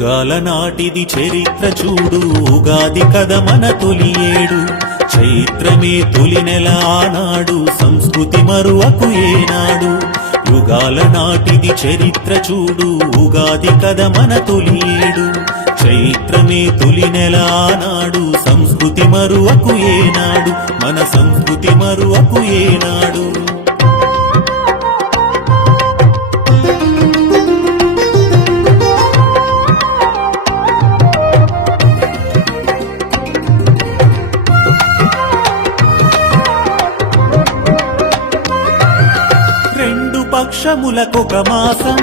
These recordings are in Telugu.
యుగాల నాటిది చరిత్ర చూడు ఉగాది కథ మన తొలి ఏడు చైత్రమే తొలి నెల ఆనాడు సంస్కృతి మరువకు ఏనాడు యుగాల నాటిది చరిత్ర చూడు ఉగాది కథ మన తొలి ఏడు చైత్రమే తొలి నెల ఆనాడు సంస్కృతి మరువకు ఏనాడు మన సంస్కృతి మరువకు ఏనాడు పక్షములకొక మాసం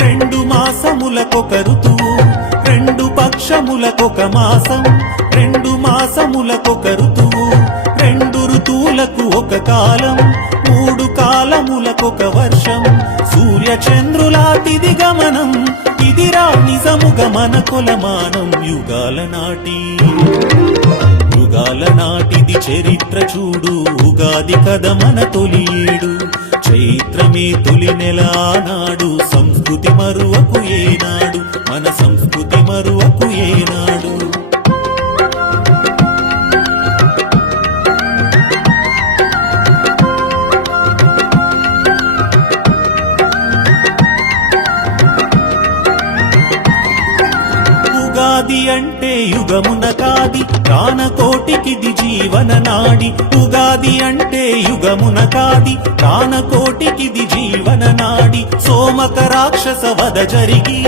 రెండు మాసములకొక ఋతువు రెండు పక్షములకొక మాసం రెండు మాసములకొక ఋతువు రెండు ఋతువులకు ఒక కాలం మూడు కాలములకొక వర్షం సూర్య చంద్రులా తిది గమనం ఇదిరా నిజముగా మన కొలమానం యుగాల నాటిది చరిత్ర చూడు ఉగాది కథ మన తొలి ఏడు చైత్రమే తొలి నెల ఆనాడు సంస్కృతి మరువకు ఏనాడు మన సంస్కృతి మరువకు ఏనాడు ఉగాది అంటే యుగమున కాది ప్రాణకోటికిది జీవన నాడి ఉగాది అంటే యుగమున కాది ప్రాణకోటికిది జీవన నాడి సోమక రాక్షస వధ జరిగి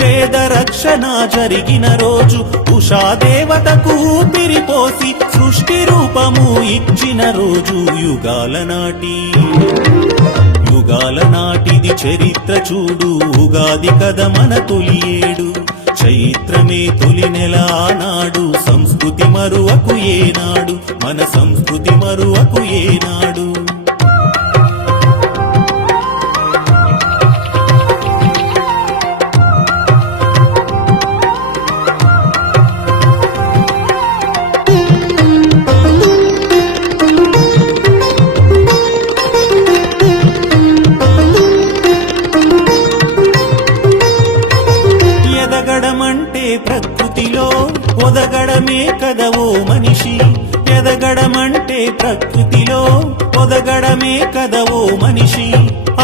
పేద రక్షణ జరిగిన రోజు ఉషాదేవతకు ఊపిరిపోసి సృష్టి రూపము ఇచ్చిన రోజు యుగాల నాటిది చరిత్ర చూడు ఉగాది కథ మన తొలి ఏడు చైత్రమే తొలి నెల ఆనాడు సంస్కృతి మరువకు ఏనాడు మన సంస్కృతి మరువకు ఏనాడు ఎదగడమంటే ప్రకృతిలో ఒదగడమే కదవో మనిషి ఎదగడమంటే ప్రకృతిలో ఒదగడమే కదవో మనిషి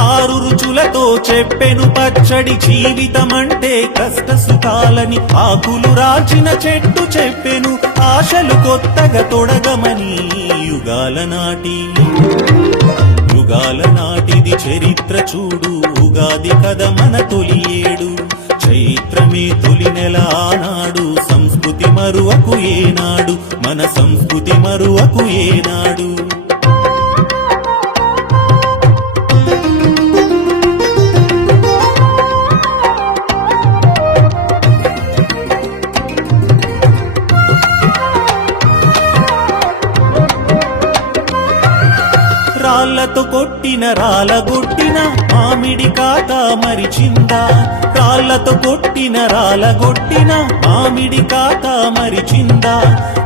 ఆరు రుచులతో చెప్పెను పచ్చడి జీవితమంటే కష్ట సుఖాలని ఆకులు రాల్చిన చెట్టు చెప్పెను ఆశలు కొత్తగా తొడగమని యుగాల నాటిది చరిత్ర చూడు ఉగాది కథ మన తొలి ఏడు చైత్రమే తొలి నెల ఆనాడు సంస్కృతి మరువకు ఏనాడు మన సంస్కృతి మరువకు ఏనాడు రాళ్లతో కొట్టిన రాలగొట్టిన మామిడి కాత మరిచిందా రాళ్లతో కొట్టిన రాలగొట్టిన మామిడి కాత మరిచిందా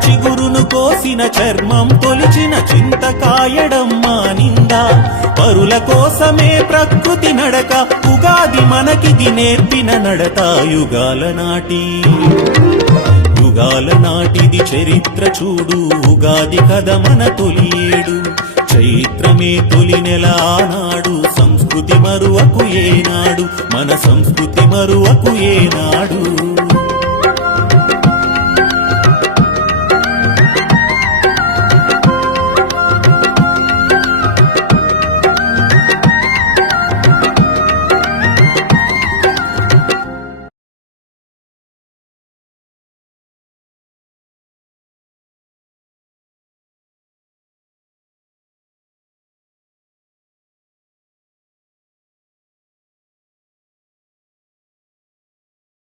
చిగురును కోసిన చర్మం తొలిచిన చింత కాయడం మానిందా పరుల కోసమే ప్రకృతి నడక ఉగాది మనకిది నేర్పిన నడత యుగాల నాటిది చరిత్ర చూడు ఉగాది కథ మన తొలి ఏడు చైత్రమే తొలి నెల ఆనాడు సంస్కృతి మరువకు ఏనాడు మన సంస్కృతి మరువకు ఏనాడు